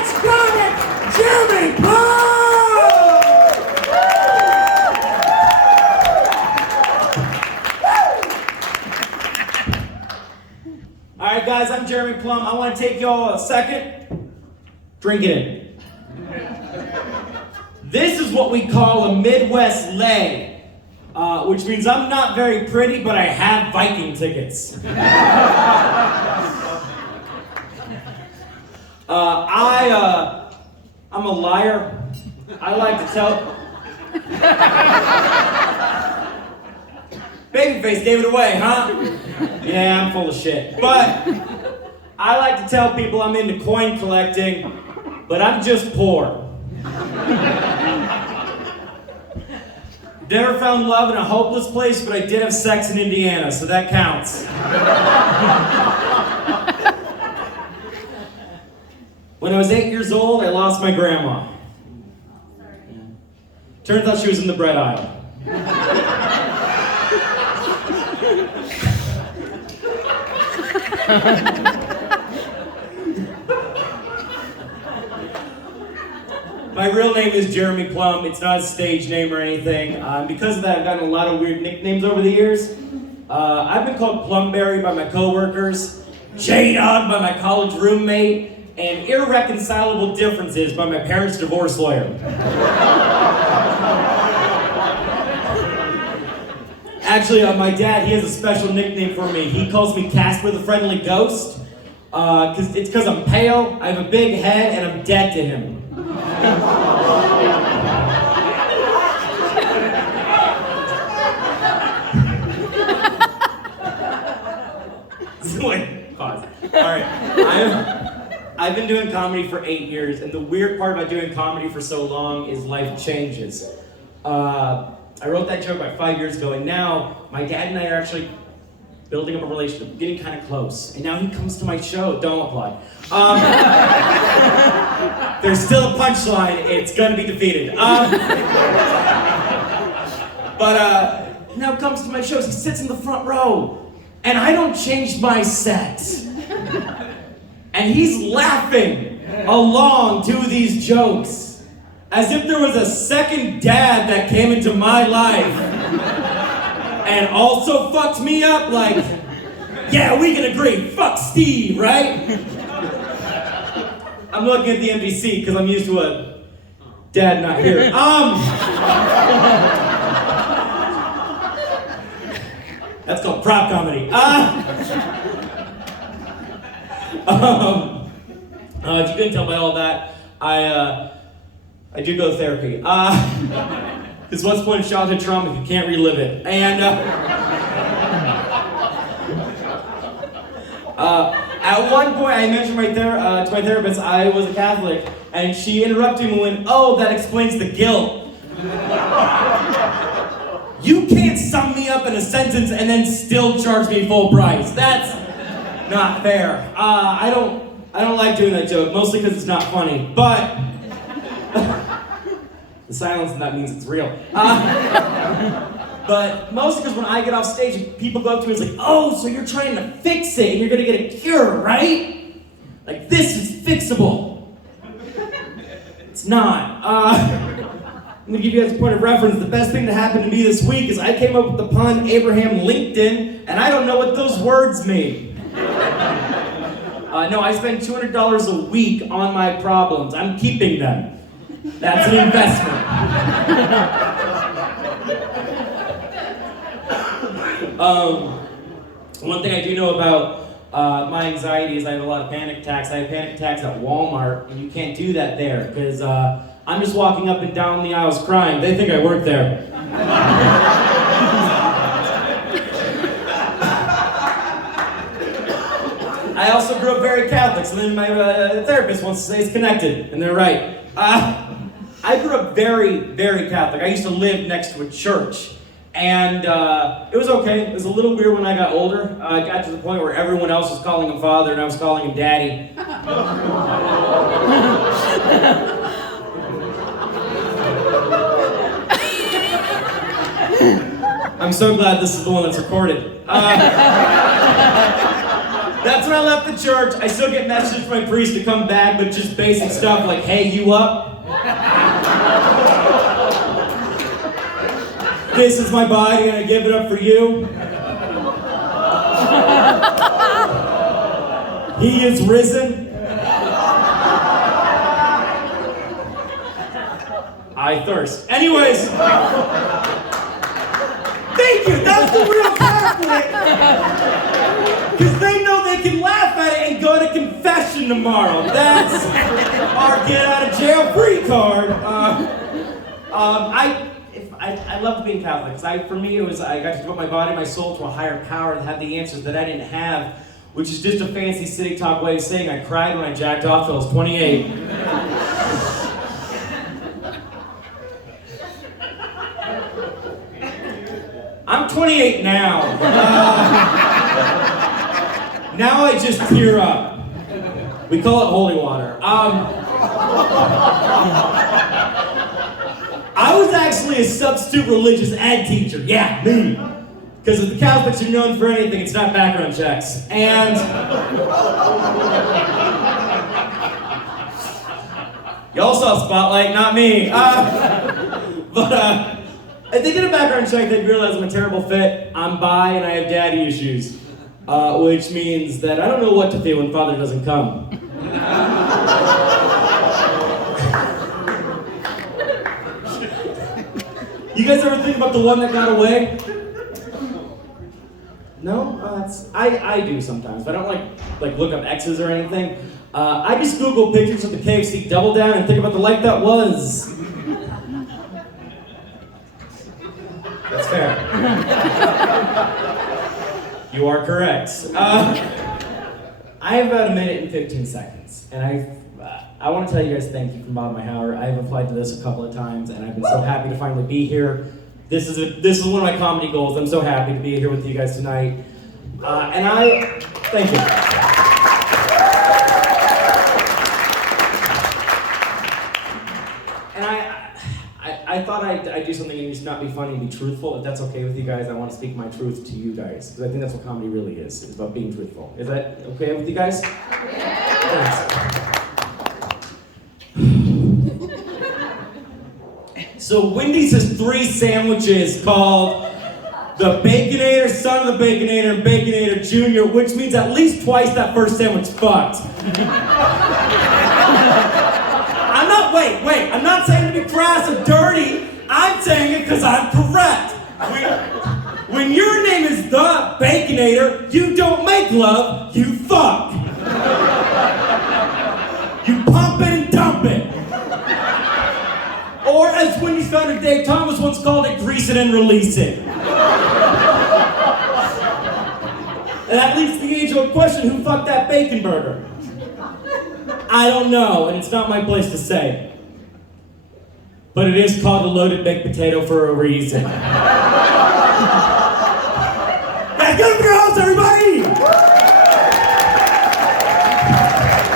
Let's go, Jeremy Plum! All right, guys, I'm Jeremy Plum. I want to take y'all a second. Drink it in. This is what we call a Midwest leg, which means I'm not very pretty, but I have Viking tickets. I'm a liar. I like to tell... Babyface gave it away, huh? Yeah, I'm full of shit. But I like to tell people I'm into coin collecting, but I'm just poor. Never found love in a hopeless place, but I did have sex in Indiana, so that counts. When I was 8 years old, I lost my grandma. Turns out she was in the bread aisle. My real name is Jeremy Plum. It's not a stage name or anything. Because of that, I've gotten a lot of weird nicknames over the years. I've been called Plumberry by my coworkers, J-Dog by my college roommate, and Irreconcilable Differences by my parents' divorce lawyer. Actually, my dad, he has a special nickname for me. He calls me Casper the Friendly Ghost. It's because I'm pale, I have a big head, and I'm dead to him. Wait, pause. Alright, I've been doing comedy for 8 years, and the weird part about doing comedy for so long is life changes. I wrote that joke about 5 years ago, and now my dad and I are actually building up a relationship, getting kind of close. And now he comes to my show. Don't applaud. There's still a punchline. It's gonna be defeated. But now comes to my shows. He sits in the front row, and I don't change my set. And he's laughing along to these jokes, as if there was a second dad that came into my life and also fucked me up, like, yeah, we can agree, fuck Steve, right? I'm looking at the NBC because I'm used to a dad not here. That's called prop comedy. If you couldn't tell by all that, I do go to therapy. Because what's the point of childhood trauma if you can't relive it? And at one point, I mentioned to my therapist I was a Catholic, and she interrupted me and went, "Oh, that explains the guilt." You can't sum me up in a sentence and then still charge me full price. That's not fair. I don't like doing that joke, mostly because it's not funny, but the silence in that means it's real. But mostly because when I get off stage, people go up to me and say, "Oh, so you're trying to fix it and you're gonna get a cure, right? Like, this is fixable." It's not. I'm gonna give you guys a point of reference. The best thing that happened to me this week is I came up with the pun Abraham LinkedIn, and I don't know what those words mean. No, I spend $200 a week on my problems. I'm keeping them. That's an investment. One thing I do know about my anxiety is I have a lot of panic attacks. I have panic attacks at Walmart, and you can't do that there because I'm just walking up and down the aisles crying. They think I work there. I also grew up very Catholic, so then my therapist wants to say it's connected, and they're right. I grew up very, very Catholic. I used to live next to a church, and it was okay. It was a little weird when I got older. I got to the point where everyone else was calling him father, and I was calling him daddy. I'm so glad this is the one that's recorded. That's when I left the church. I still get messages from my priest to come back, but just basic stuff like, hey, you up? This is my body, and I give it up for you. He is risen. I thirst. Anyways. Thank you, that's the real Catholic. Because they know they can laugh at it and go to confession tomorrow. That's our get out of jail free card. I loved being Catholic. For me, it was I got to devote my body, my soul to a higher power that had the answers that I didn't have, which is just a fancy city talk way of saying I cried when I jacked off till I was 28. I'm 28 now. Now I just tear up. We call it holy water. I was actually a substitute religious ed teacher. Yeah, me. Because if the Catholics are known for anything, it's not background checks. And y'all saw Spotlight, not me. If they did a background check, they'd realize I'm a terrible fit, I'm bi, and I have daddy issues. Which means that I don't know what to feel when Father doesn't come. You guys ever think about the one that got away? No? I do sometimes, but I don't like look up X's or anything. I just Google pictures of the KFC Double Down and think about the life that was. That's fair. You are correct. I have about a minute and 15 seconds, and I want to tell you guys thank you from the bottom of my heart. I have applied to this a couple of times, and I've been so happy to finally be here. This is one of my comedy goals. I'm so happy to be here with you guys tonight, and I thank you. And I thought I'd do something and just not be funny and be truthful. If that's okay with you guys, I want to speak my truth to you guys. Because I think that's what comedy really is. It's about being truthful. Is that okay with you guys? Yeah. Thanks. So Wendy's has 3 sandwiches called the Baconator, Son of the Baconator, and Baconator Jr., which means at least twice that first sandwich fucked. Wait, I'm not saying to be crass or dirty. I'm saying it because I'm correct. When your name is the Baconator, you don't make love, you fuck. You pump it and dump it. Or as Wendy's founder Dave Thomas once called it, grease it and release it. And that leads to the age-old question, who fucked that bacon burger? I don't know, and it's not my place to say. But it is called a loaded baked potato for a reason. Guys, get up your house, everybody!